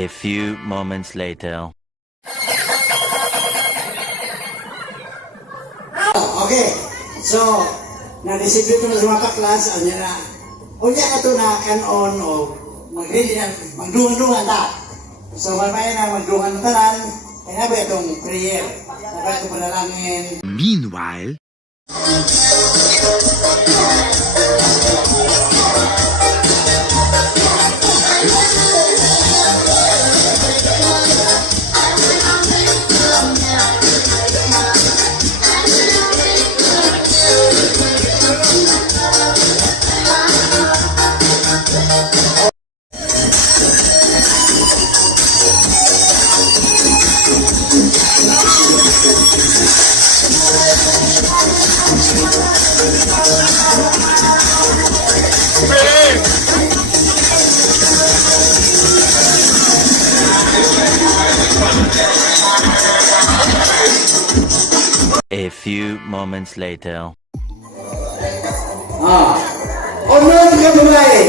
A few moments later. Okay, so na-disipito na sa mga kaklas, ano na, o niya na ito na kanon o magdungan-dungan na. So mamaya na magdungan ng tanan, kaya ba itong prayer, kaya itong panalangin. Meanwhile, A few moments later. Ono ka mulai,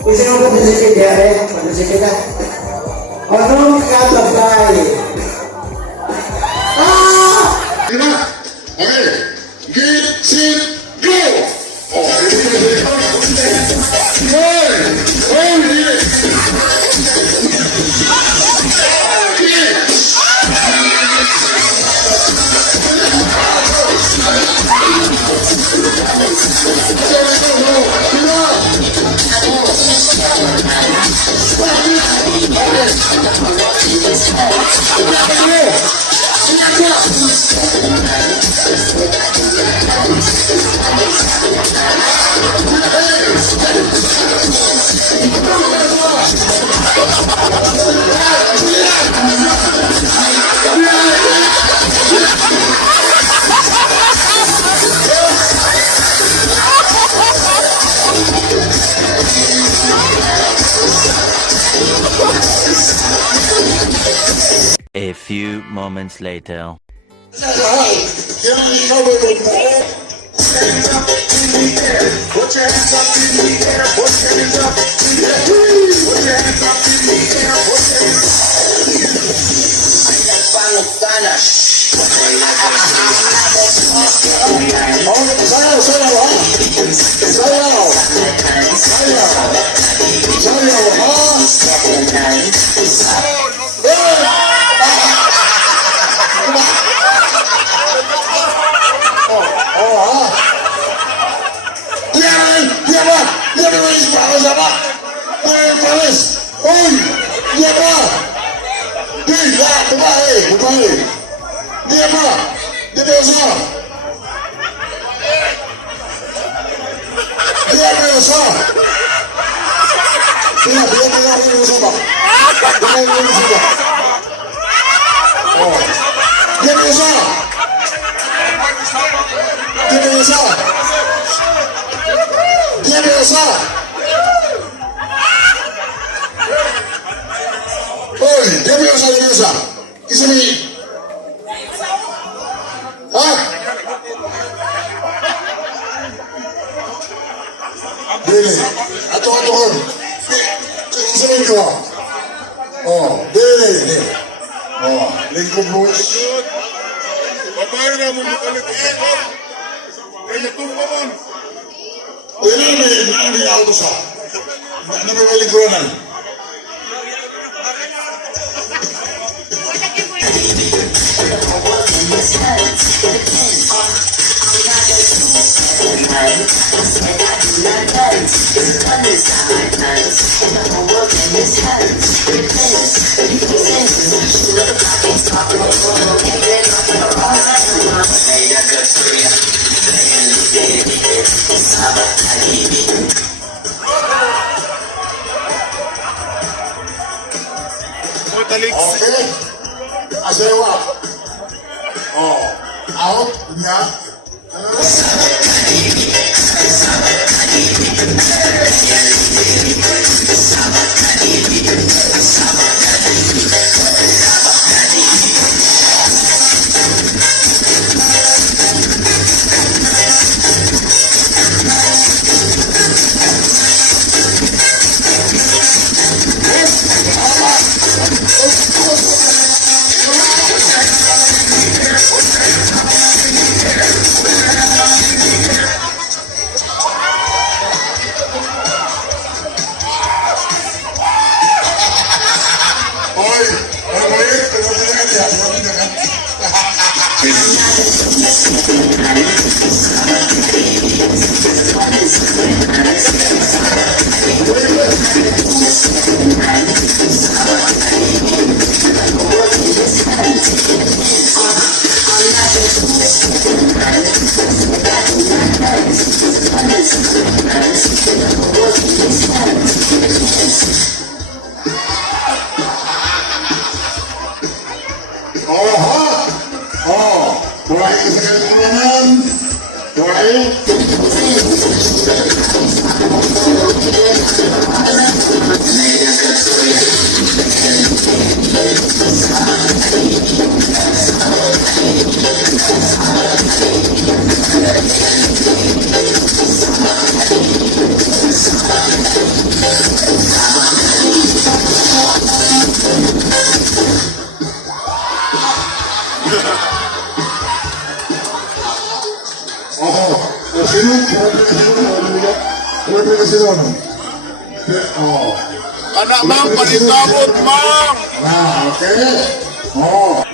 kung sino ka pasipit ya, pasipit na. Ono ka mulai. Okay, get set, go! A few moments later. Okay, asewa. Out, nya. Buhay sa kalimutan. Buhay. Anak mang, panitabot mang! Okay. Oh.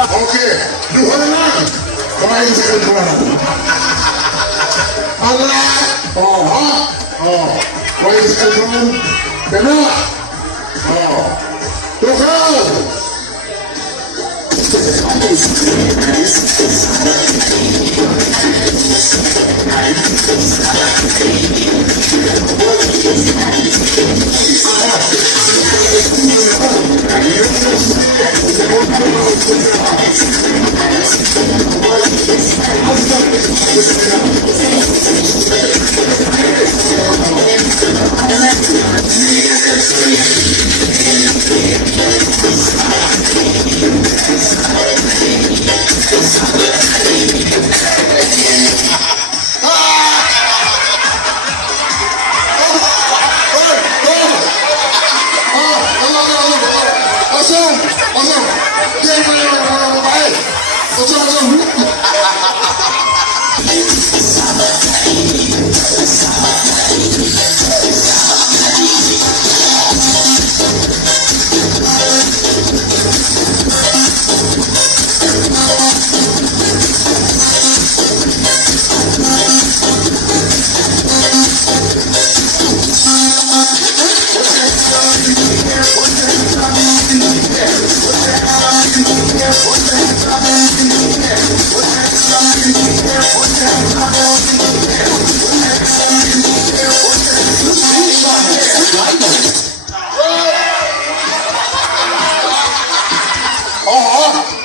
Okay, duha na lang. Kumain sa kalbuan. Allah! Oh, ha? Oh, kumain sa kalbuan. Kana? Oh, tukal!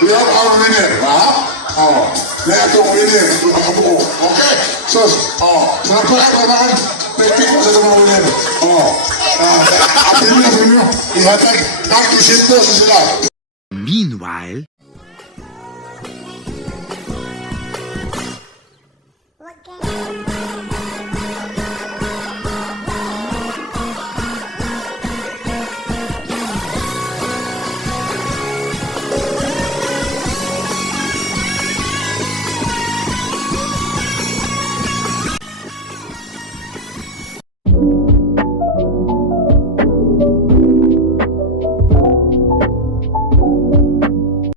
We have our winner, ha? Oh, na itong winner, yung kabuo. Okay? So, sarap pa naman. Pwede mo sa mga winner. Apin nyo. Ihatag, nakikisito sa sila. Meanwhile, What can